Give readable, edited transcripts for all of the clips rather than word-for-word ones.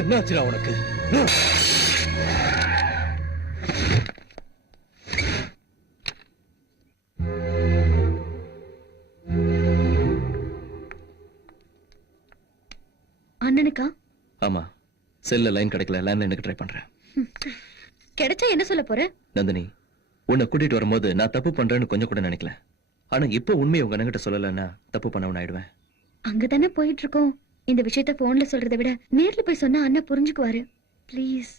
என்னாச்சுடா உனக்கு? அண்ணனுக்கா? ஆமா, செல்ல லைன் கிடைக்கல, லேண்ட்லைனுக்கு ட்ரை பண்றேன். கிடைச்சா என்ன சொல்ல போற? நந்தினி, உன்னை கூட்டிட்டு வரும்போது நான் தப்பு பண்றேன்னு கொஞ்சம் கூட நினைக்கல. ஆனா இப்ப உண்மையை உங்க அண்ணங்கிட்ட சொல்லலன்னா தப்பு பண்ணவன் ஆயிடுவேன். அங்கதானே போயிட்டு இருக்கோம். இந்த விஷயத்த போன்ல சொல்றதை விட நேர்ல போய் சொன்னா அண்ணா புரிஞ்சுக்குவாரு. ப்ளீஸ்.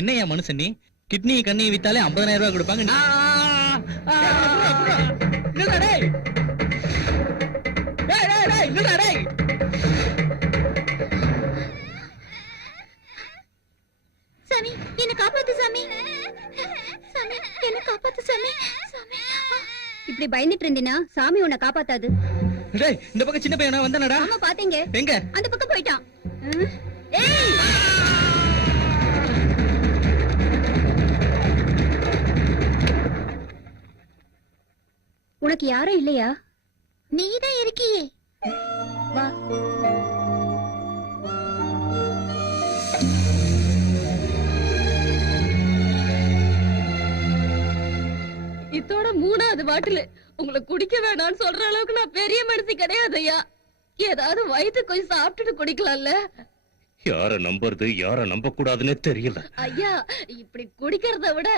என்னையா மனுஷன் நீ? கிட்னி கண்ணி வித்தாலே 50,000 ரூபாய் கொடுப்பாங்க. சாமி, என்ன காப்பாத்து சாமி. சாமி, என்ன காப்பாத்து சாமி. இப்படி பயந்துட்டு இருந்தீனா சாமி உன்னை காப்பாத்தாது. டேய், இந்த பக்கம் சின்ன பையனா வந்தானடா? ஆமா, பாத்தீங்க. எங்க? அந்த பக்கம் போயிட்டான். ஏய், உனக்கு யாரும் இல்லையா? நீதான் இருக்கியே. வா. இதோட 3வது பாட்டில். உங்களை குடிக்க வேணாம்னு சொல்ற அளவுக்கு நான் பெரிய மனுஷி கிடையாது ஐயா. ஏதாவது வயிற்று கொஞ்சம் சாப்பிட்டுட்டு குடிக்கலாம்ல. யார நம்புறது யார நம்ப கூடாதுன்னே தெரியல ஐயா. இப்படி குடிக்கிறத விட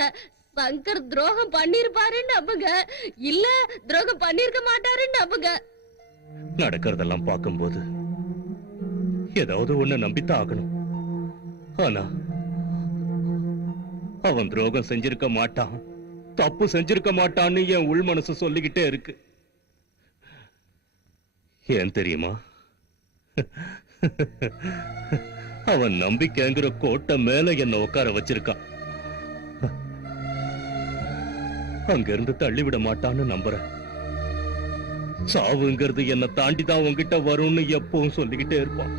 சங்கர் துரோகம் பண்ணிருப்பாருன்னு நம்புங்க, இல்ல துரோகம் பண்ணிருக்க மாட்டாருன்னு நம்புங்க. நடக்கிறதெல்லாம் பார்க்கும்போது ஏதாவது ஒண்ணு நம்பித்தான் ஆகணும். ஆனா அவன் துரோகம் செஞ்சிருக்க மாட்டான், தப்பு செஞ்சிருக்க மாட்டான்னு என் உள் மனசு சொல்லிக்கிட்டே இருக்கு. ஏன் தெரியுமா? அவன் நம்பிக்கைங்கிற கோட்டை மேல என்ன உட்கார வச்சிருக்கான். அங்கிருந்து தள்ளிவிட மாட்டான்னு நம்புறேன். சாவுங்கிறது என்ன தாண்டிதான் உன்கிட்ட வரும்னு எப்பவும் சொல்லிக்கிட்டே இருப்பான்.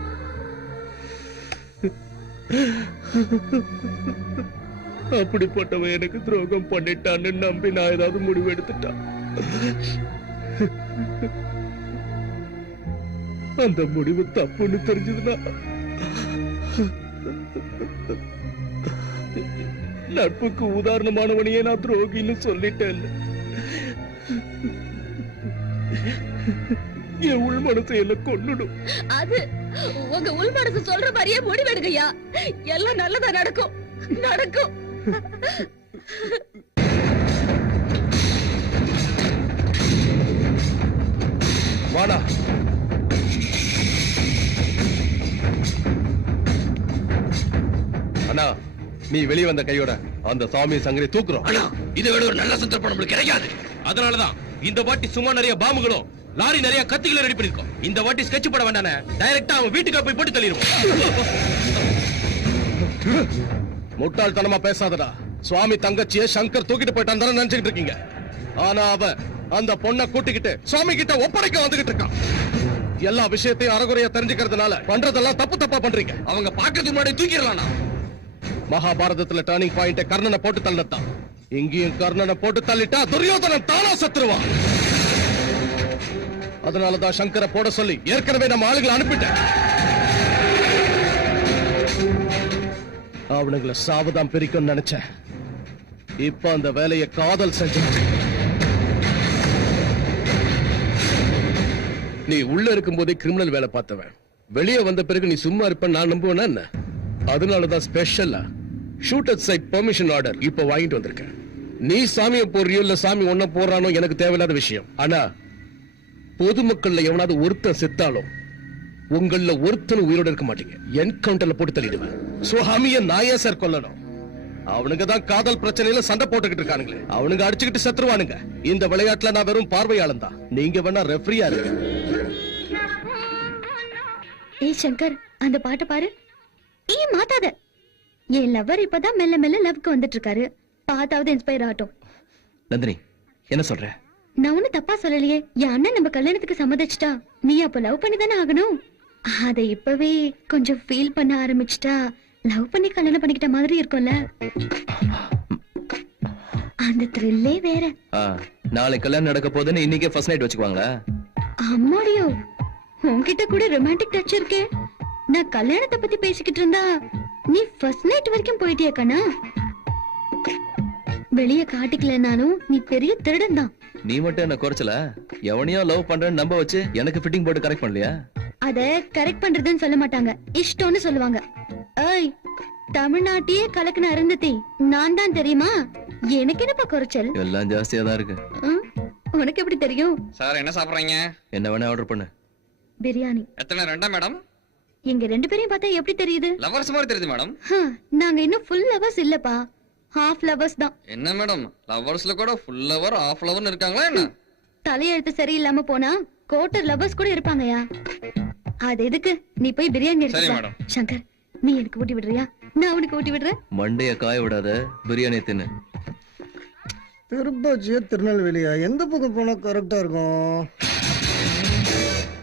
அப்படிப்பட்டவன் எனக்கு துரோகம் பண்ணிட்டான்னு நம்பி நான் ஏதாவது முடிவு எடுத்துட்டான். அந்த முடிவு தப்புன்னு தெரிஞ்சதுன்னா நட்புக்கு உதாரணமானவனையே நான் துரோகின்னு சொல்லிட்டேன். என் உள் மனசை என்ன கொன்னுடும். அது உங்க உள் மனசு சொல்ற மாதிரியே முடிவெடுங்கய்யா. எல்லாம் நல்லதா நடக்கும், நடக்கும். வாடா. அண்ணா, நீ வெளியே வந்த கையோட அந்த சாமி சங்கரை தூக்குறோம். இதை விட ஒரு நல்ல சந்தர்ப்பம் நம்மளுக்கு கிடைக்காது. அதனாலதான் இந்த வாட்டி சும்மா நிறைய பாம்புகளும் லாரி நிறைய கத்திகளும் ரெடி பண்ணிருக்கோம். இந்த வாட்டி ஸ்கெட்ச் போட வேண்டானே, டைரக்டா அவன் வீட்டுக்கு போய் போட்டு தள்ளிடுவோம். முட்டாள்தனமா பேசாதடா. சுவாமி தங்கச்சியை சங்கர் தூக்கிட்டு போயிட்டான் தானே நினைச்சுக்கிட்டு இருக்கீங்க. ஆனா அவன் அந்த பொண்ணை கூட்டிக்கிட்டு சுவாமி கிட்ட ஒப்படைக்க வந்துகிட்டு இருக்கான். எல்லா விஷயத்தையும் அறகுறையா தெரிஞ்சுக்கிறதுனால பண்றதெல்லாம் தப்பு தப்பா பண்றீங்க. அவங்க பாக்கிறதுக்கு முன்னாடி தூக்கிடலாம்னா. மகாபாரதத்துல டர்னிங் பாயிண்ட் கர்ணனை போட்டு தள்ளத்தான். இங்கேயும் கர்ணனை போட்டு தள்ளிட்டா துரியோதனன் தானா செத்துருவான். அதனாலதான் சங்கரை போட சொல்லி ஏற்கனவே நம்ம ஆளுகளை அனுப்பிட்டேன். அவனுங்களை சாவதான் பிரிக்கும் நினைச்சேன். இப்ப அந்த வேலையை காதல் செஞ்ச. நீ உள்ள இருக்கும் போதே கிரிமினல் வேலை பார்த்தவன், வெளியே வந்த பிறகு நீ சும்மா இருப்ப நான் நம்புவேனா என்ன? அதனாலதான் ஸ்பெஷலா ஷூட்டர் சைட் பெர்மிஷன் ஆர்டர் இப்ப வாங்கிட்டு வந்திருக்கேன். நீ சாமியை போடுறியோ இல்ல சாமி ஒன்ன போடுறானோ எனக்கு தேவையில்லாத விஷயம். ஆனா பொதுமக்கள்ல எவனாவது ஒருத்தன் செத்தாலும் உங்கள ஒருத்தன் உயிரோட இருக்க மாட்டீங்க. என்கவுண்டர்ல போட்டு தள்ளிடுவேன். சுவாமிய நாயே சார் கொல்லணும். அவனுங்க தான் காதல் பிரச்சனையில சண்டை போட்டுக்கிட்டு இருக்கானுங்களே, அவனுங்க அடிச்சுக்கிட்டு செத்துருவானுங்க. இந்த விளையாட்டுல நான் வெறும் பார்வையாளன் தான். நீங்க வேணா ரெஃப்ரியா இருங்க. ஏய் சங்கர், அந்த பாட்டை பாரு. ஏய் மாத்தாத. என் லவர் இப்பதான் மெல்ல மெல்ல லவ்க்கு வந்துட்டு இருக்காரு. பார்த்தாவது இன்ஸ்பயர் ஆகட்டும். நந்தினி, என்ன சொல்ற? நான் ஒண்ணு தப்பா சொல்லலையே. என் அண்ணன் நம்ம கல்யாணத்துக்கு சம்மதிச்சிட்டா நீ அப்ப லவ் பண்ணி தானே ஆகணும். அதை இப்பவே கொஞ்சம் ஃபீல் பண்ண ஆரம்பிச்சிட்டா லவ் பண்ணி கல்யாணம் பண்ணிக்கிட்ட மாதிரி இருக்கும்ல, அந்த த்ரில்லே வேற. நாளைக்கு கல்யாணம் நடக்க போதுன்னு இன்னைக்கே ஃபர்ஸ்ட் நைட் வச்சுக்குவாங்களா? அம்மாடியோ, உன்கிட்ட கூட ரொமான்டிக் டச் இருக்கே. நான் கல்யாணத்தை பத்தி பேசிக்கிட்டு இருந்தா நீ ஃபர்ஸ்ட் நைட் வரைக்கும் போயிட்டியா கண்ணா? வெளிய காட்டிக்கலனாலும் நீ பெரிய திருடன் தான். நீ மட்டும் என்ன குறைச்சல? எவனையோ லவ் பண்றேன்னு நம்ப வச்சு எனக்கு ஃபிட்டிங் போட்டு கரெக்ட் பண்ணலையா? அத கரெக்ட் பண்றதுன்னு சொல்ல மாட்டாங்க, இஷ்டம்னு சொல்லுவாங்க. ஏய், தமிழ்நாட்டையே கலக்குன அருந்ததி நான் தான் தெரியுமா? எனக்கு என்னப்பா குறைச்சல்? எல்லாம் ஜாஸ்தியா தான் இருக்கு. உனக்கு எப்படி தெரியும்? சார் என்ன சாப்பிடுறீங்க? என்ன வேணா ஆர்டர் பண்ணு. பிரியாணி. எத்தனை ரெண்டா மேடம்? எங்க ரெண்டு பேரையும் பார்த்தா எப்படி தெரியுது? லவர்ஸ் மாதிரி தெரியுது மேடம். நாங்க இன்னும் ஃபுல் லவர்ஸ் இல்லப்பா, ஹாஃப் லவர்ஸ் தான். என்ன மேடம், லவர்ஸ்ல கூட ஃபுல் லவர் ஆஃப் லவர்னு இருக்காங்களா என்ன? தலையெழுத்து சரியில்லாம போனா கோட்டர் லவர்ஸ் கூட இருப்பாங்கயா. அது எதுக்கு, நீ போய் பிரியாணி சரி எடுத்து மேடம். சங்கர், நீ எனக்கு ஊட்டி விடுறியா? நான் உனக்கு ஊட்டி விடுறேன். மண்டைய காய விடாத, பிரியாணி தின்னு. திருப்பதியா திருநெல்வேலியா, எந்த பக்கம் போனா கரெக்டா இருக்கும்?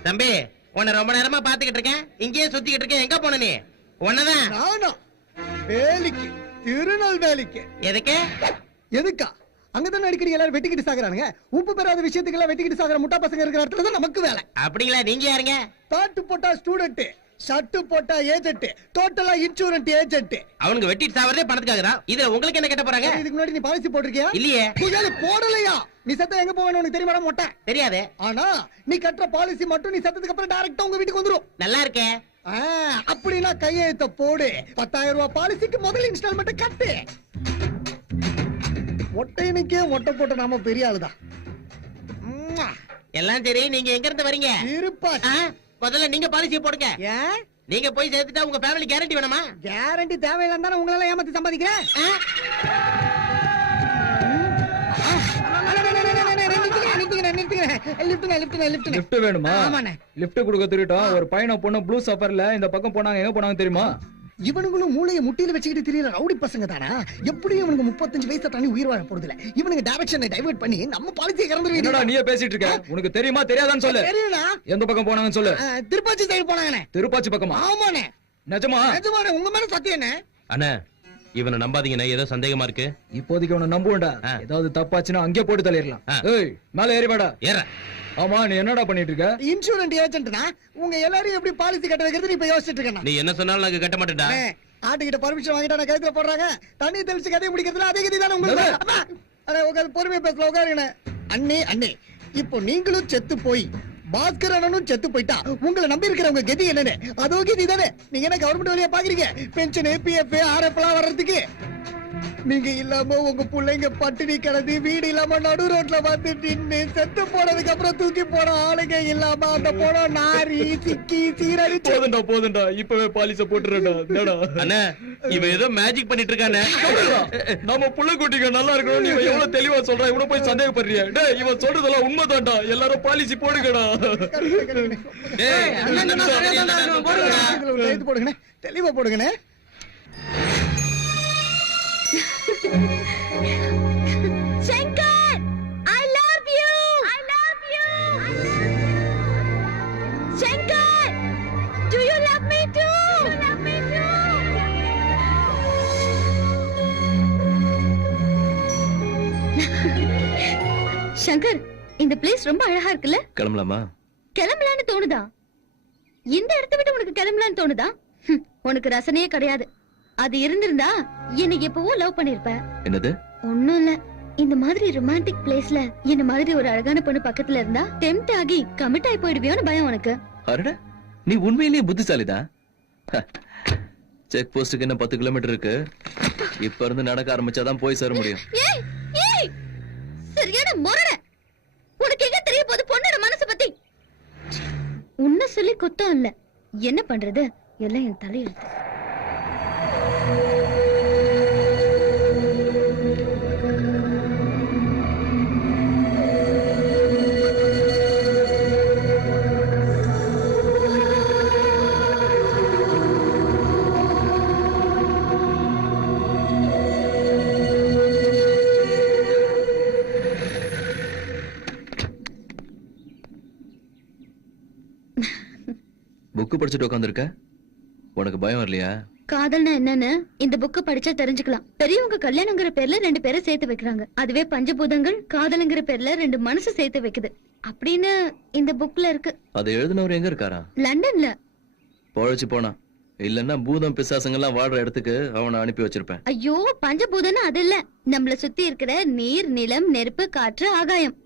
தம்பி, உன்னை ரொம்ப நேரமா பாத்துக்கிட்டு இருக்கேன், இங்கேயே சுத்திக்கிட்டு இருக்கேன். எங்க போன நீ? உன்னதான். நானா வேலிக்கு, திருநெல்வேலிக்கு. எதுக்கு? எதுக்கா? அங்கதானே அடிக்கடி எல்லாரும் வெட்டிக்கிட்டு சாகுறானுங்க. உப்பு பெறாத விஷயத்துக்கு எல்லாம் வெட்டிக்கிட்டு சாகுற முட்டா பசங்க இருக்கிற இடத்துல தான் நமக்கு வேலை. அப்படிங்களா? நீங்க யாருங்க? தாட்டு போட்டா ஸ்டூடெண்ட், ஷர்ட் போட்டா ஏஜென்ட், டோட்டலா இன்சூரன்ஸ் ஏஜென்ட். அவனுக்கு வெட்டிட்டு சாவறதே பணத்துக்காகதான். இதுல உங்களுக்கு என்ன கேட்ட போறாங்க? இதுக்கு முன்னாடி நீ பாலிசி போட்டிருக்கியா? இல்லையே. புயல் போடலையா? நீ சத்த எங்க போவேன்னு உனக்கு தெரியுமா? மொட்டை தெரியாது. ஆனா நீ கட்டுற பாலிசி மட்டும் நீ சத்ததுக்கு அப்புறம் டைரக்டா உங்க வீட்டுக்கு வந்துரும். நல்லா இருக்கே. அப்படின்னா கையெழுத்த போடு. 10,000 ரூபாய் பாலிசிக்கு முதல் இன்ஸ்டால்மெண்ட் கட்டு. மொட்டையனுக்கே மொட்டை போட்ட நாம பெரிய ஆளுதான். எல்லாம் சரி, நீங்க எங்க இருந்து வரீங்க? இருப்பா. முதல்ல நீங்க பாலிசி போடுங்க. ஏன் நீங்க போய் சேர்த்துட்டா உங்க ஃபேமிலி கேரண்டி வேணுமா? கேரண்டி தேவையில்லைன்னு தானே உங்களால ஏமாத்தி சம்பாதிக்கிறேன். லிஃப்ட் வேணுமா? லிஃப்ட் கொடுக்க திருட்டோம். ஒரு பையனை பொண்ணு ப்ளூ சஃபர்ல இந்த பக்கம் போனாங்க. எங்க போனாங்க தெரியுமா? இவனுங்களும் மூளையை முட்டியில வச்சுக்கிட்டு தெரியல ரவுடி பசங்க தானா? எப்படியும் இவனுக்கு 35 வயசை தாண்டி உயிர் வாழ போறது இல்ல. இவனுக்கு டைரக்ஷனை டைவர்ட் பண்ணி நம்ம பாலிசியை கறந்துருவீங்க. என்னடா நீயே பேசிட்டு இருக்க? உனக்கு தெரியுமா தெரியாதான்னு சொல்லு. தெரியுமா? எந்த பக்கம் போனாங்கன்னு சொல்லு. திருப்பாச்சி சைடு போனாங்கண்ணே. திருப்பாச்சி பக்கமா? ஆமாண்ணே. நிஜமா? நிஜமாண்ணே, உங்க மேல சத்தியண்ணே. அண்ணா, இவனை நம்பாதீங்கண்ணே, ஏதோ சந்தேகமா இருக்கு. இப்போதைக்கு உன்னை நம்புவேன்டா. ஏதாவது தப்பாச்சுன்னா அங்கே போட்டு தள்ளிடலாம். ஏய், மேல ஏறி வாடா. ஏற. ஆமா, நீ என்னடா பண்ணிட்டு இருக்க? இன்சூரன்ஸ் ஏஜென்ட்னா உங்க எல்லாரையும் எப்படி பாலிசி கட்ட வைக்கிறது நீ இப்ப யோசிச்சுட்டு இருக்கேன். நீ என்ன சொன்னாலும் நாங்க கட்ட மாட்டேன்டா. ஆட்டுக்கிட்ட பர்மிஷன் வாங்கிட்டா நான் கழுத்துல போடுறாங்க. தண்ணி தெளிச்சு கதையை முடிக்கிறதுல அதே கதி தானே உங்களுக்கு. அண்ணே உட்காந்து பொறுமையா பேசல, உட்காருங்க. அண்ணே அண்ணே, இப்போ நீங்களும் செத்து போய் பாஸ்கர் அண்ணனும் செத்து போயிட்டா உங்களை நம்பி இருக்கிறவங்க கதி என்னன்னு அதோ கதி தானே. நீங்க என்ன கவர்மெண்ட் வழியா பாக்குறீங்க? பென்ஷன், பிஎஃப், ஆர்எஃப் எல்லாம் வர்றதுக்கு நீங்க இல்லாம உங்க பிள்ளைங்க பட்டினி கிடந்து வீடு இல்லாம நடு ரோட்ல வந்து நின்னு செத்து போனதுக்கு அப்புறம் தூக்கி போன ஆளுங்க இல்லாம அந்த போன நாரி சிக்கி சீரடிச்சு. போதுண்டா, இப்பவே பாலிச போட்டுறடா. என்னடா அண்ணா, இவன் ஏதோ மேஜிக் பண்ணிட்டு இருக்கானே. நம்ம புள்ள குட்டிங்க நல்லா இருக்கணும். நீ எவ்வளவு தெளிவா சொல்ற, இவனை போய் சந்தேகப்படுறிய? டேய், இவன் சொல்றதெல்லாம் உண்மைதான்டா. எல்லாரும் பாலிசி போடுங்கடா. போடுங்கண்ணே, தெளிவா போடுங்கண்ணே. Shankar, I love you. I love you. Shankar, do you love me too? You love me too. Shankar, இந்த பிளேஸ் ரொம்ப அழகா இருக்குல்ல? கிளம்பலாமா? கிளம்பலான்னு தோணுதா? இந்த இடத்தை விட்டு உனக்கு கிளம்பலான்னு தோணுதா? உனக்கு ரசனையே கிடையாது. அது இருந்திருந்தா என்னை எப்பவோ லவ் பண்ணிருப்ப. என்னது? ஒண்ணும் இல்ல, இந்த மாதிரி ரொமான்டிக் பிளேஸ்ல இந்த மாதிரி ஒரு அழகான பொண்ணு பக்கத்துல இருந்தா டெம்ப்ட் ஆகி கமிட் ஆகி போயிடுவியோன்னு பயம் உனக்கு. அடடா, நீ உண்மையிலேயே புத்திசாலிதான். செக் போஸ்டுக்கு என்ன 10 கிலோமீட்டர் இருக்கு. இப்ப இருந்து நடக்க ஆரம்பிச்சாதான் போய் சேர முடியும். ஏய் ஏய், சரியான முரட. உனக்கு எங்க தெரிய போகுது பொண்ணோட மனசு பத்தி? உன்ன சொல்லி குத்தம் இல்ல, என்ன பண்றது, எல்லாம் என் தலையெழுத்து. புக்கு படிச்சுட்டு உட்காந்துருக்க. உனக்கு பயம் வரலையா? காதல்னா என்னன்னு இந்த புக்க படிச்சா தெரிஞ்சுக்கலாம். பெரியவங்க கல்யாணங்கிற பேர்ல 2 பேரை சேர்த்து வைக்கிறாங்க. அதுவே பஞ்சபூதங்கள் காதலுங்கிற பேர்ல 2 மனசு சேர்த்து வைக்குது அப்படின்னு இந்த புக்ல இருக்கு. அதை எழுதினவர் எங்க இருக்காரா? லண்டன்ல. பொழைச்சு போனா, இல்லன்னா பூதம் பிசாசுங்கெல்லாம் வாழ்ற இடத்துக்கு அவனை அனுப்பி வச்சிருப்பேன். ஐயோ, பஞ்சபூதம்னு அது இல்ல, நம்மள சுத்தி இருக்கிற நீர், நிலம், நெருப்பு, காற்று, ஆகாயம்.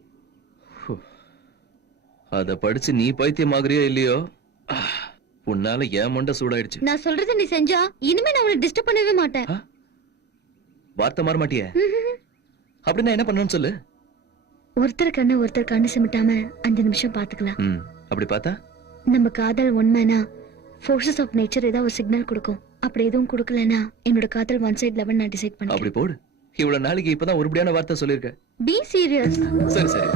அத படிச்சு நீ பைத்தியமாகறியோ இல்லையோ, உன்னால ஏன் மண்டை சூடாயிடுச்சு. நான் சொல்றத நீ செஞ்சா இனிமே நான் உன்னை டிஸ்டர்ப் பண்ணவே மாட்டேன். வார்த்தை மாற மாட்டியே? அப்படின்னா என்ன பண்ணணும்னு சொல்லு. ஒருத்தர் கண்ணு சிமிட்டாம 5 நிமிஷம் பாத்துக்கலாம். அப்படி பார்த்தா நம்ம காதல் உண்மைனா ஃபோர்சஸ் ஆஃப் நேச்சர் ஏதாவது ஒரு சிக்னல் கொடுக்கும். அப்படி எதுவும் கொடுக்கலனா என்னோட காதல் ஒன் சைடு லெவல் நான் டிசைட் பண்ணேன். அப்படி போடு. இவ்வளவு நாளைக்கு இப்பதான் உருப்படியான வார்த்தை சொல்லிருக்க. Be serious. சரி சரி.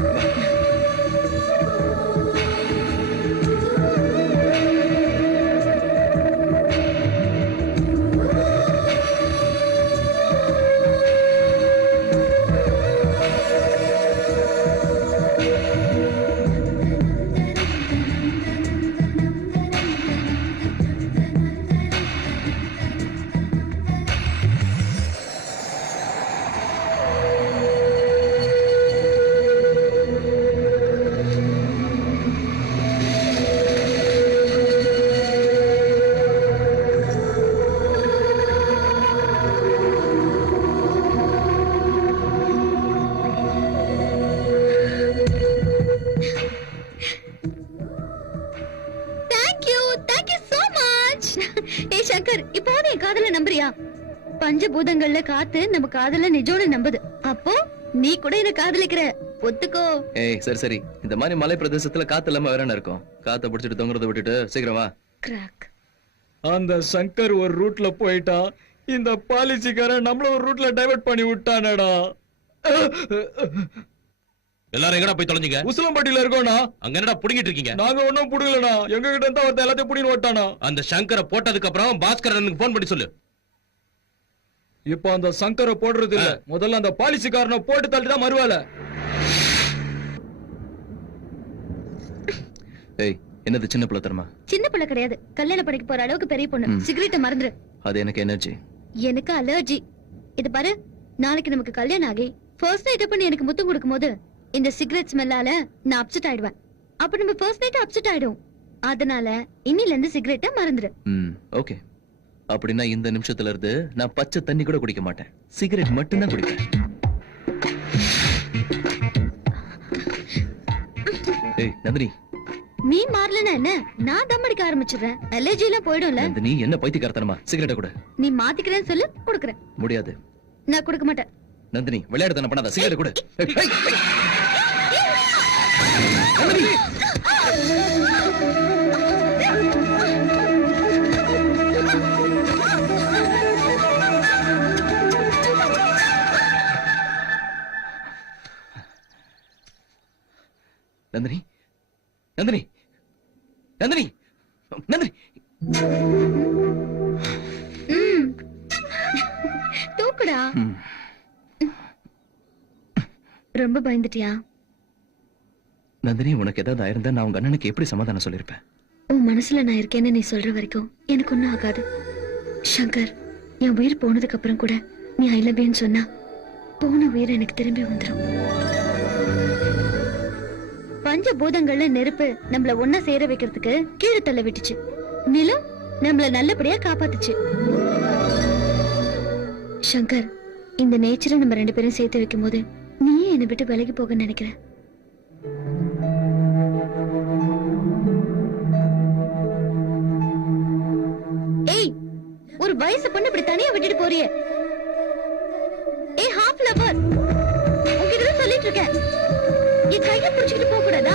ஏய் சங்கர், இப்போ நீ காதல நம்புறியா? பஞ்சபூதங்கள்ல காத்து நம்ம காதல நிஜோட நம்புது. அப்போ நீ கூட என்ன காதலிக்கிற, ஒத்துக்கோ. ஏய் சரி சரி, இந்த மாதிரி மலை பிரதேசத்துல காத்து இல்லாம வேற என்ன இருக்கும்? காத்த பிடிச்சிட்டு தொங்குறத விட்டுட்டு சீக்கிரம் வா. கிராக். அந்த சங்கர் ஒரு ரூட்ல போயிட்டா, இந்த பாலிசிக்காரன் நம்மள ஒரு ரூட்ல டைவர்ட் பண்ணி விட்டானடா. எல்லாரும் எங்கடா போய் தொலைஞ்சீங்க? உசிலம்பட்டியில இருக்கோம்னா. அங்க என்னடா புடிங்கிட்டு இருக்கீங்க? நாங்க ஒண்ணும் புடுங்கலடா, எங்க கிட்ட இருந்தா ஒருத்த எல்லாத்தையும் புடின்னு ஓட்டானா. அந்த சங்கரை போட்டதுக்கு அப்புறம் பாஸ்கரனுக்கு போன் பண்ணி சொல்லு. இப்ப அந்த சங்கரை போடுறது இல்ல, முதல்ல அந்த பாலிசிக்காரனை போட்டு தள்ளிதான் மறுவால. ஏய், என்னது சின்ன பிள்ளைத்தனமா? சின்ன பிள்ளை கிடையாது, கல்யாணம் படிக்க போற அளவுக்கு பெரிய பொண்ணு. சிகரெட்டை மறந்துரு. அது எனக்கு எனர்ஜி. எனக்கு அலர்ஜி. இது பாரு, நாளைக்கு நமக்கு கல்யாணம் ஆகி ஃபர்ஸ்ட் நைட் பண்ணி எனக்கு முத்தம் கொடுக்கும் போது இந்த சிகரெட் ஸ்மெல்லால நான் அப்செட் ஆயிடுவேன். அப்ப நம்ம ஃபர்ஸ்ட் நைட் அப்செட் ஆயிடும். அதனால இன்னில இருந்து சிகரெட்டை மறந்துரு. ஓகே. அப்படின்னா இந்த நிமிஷத்துல இருந்து நான் பச்சை தண்ணி கூட குடிக்க மாட்டேன், சிகரெட் மட்டும் தான் குடிப்பேன். ஏய் நந்தினி, நீ மாறலனா என்ன? நான் தம் அடிக்க ஆரம்பிச்சிடுறேன். அலர்ஜி எல்லாம் போயிடும்ல. நந்தினி என்ன பைத்தியக்காரத்தனமா? சிகரெட்டை கூட. நீ மாத்திக்கிறேன்னு சொல்லு, கொடுக்கறேன். முடியாது. நான் கொடுக்க மாட்டேன். நந்தினி விளையாடுதான பண்ணாத, சிகரெட் கூட. நந்தினி நந்தினி நந்தினி நந்தினி. தூக்குடா. ரொம்ப பயந்துட்டியா? நந்தினி, உனக்கு ஏதாவது ஆயிருந்தா நான் உங்க அண்ணனுக்கு எப்படி சமாதானம் சொல்லிருப்பேன்? உன் மனசுல நான் இருக்கேன்னு நீ சொல்ற வரைக்கும் எனக்கு ஒண்ணும் ஆகாது. சங்கர், என் உயிர் போனதுக்கு அப்புறம் கூட நீ ஐ லவ் யூன்னு சொன்னா போன உயிர் எனக்கு திரும்பி வந்துடும். பஞ்சபூதங்கள்ல நெருப்பு நம்மள ஒன்னா சேர வைக்கிறதுக்கு கீழே தள்ள விட்டுச்சு. நிலம் நம்மள நல்லபடியா காப்பாத்துச்சு. சங்கர், இந்த நேச்சரை நம்ம 2 பேரும் சேர்த்து வைக்கும் போது நீயே என்னை விட்டு விலகி போக நினைக்கிறேன். ஏய், ஒரு வயசு பொண்ணு இப்படி தனியா விட்டுட்டு போறியே. ஏய் ஹாஃப் லவர், உன்கிட்ட சொல்லிட்டு இருக்கேன், என் கையை பிடிச்சிட்டு போக கூடாதா?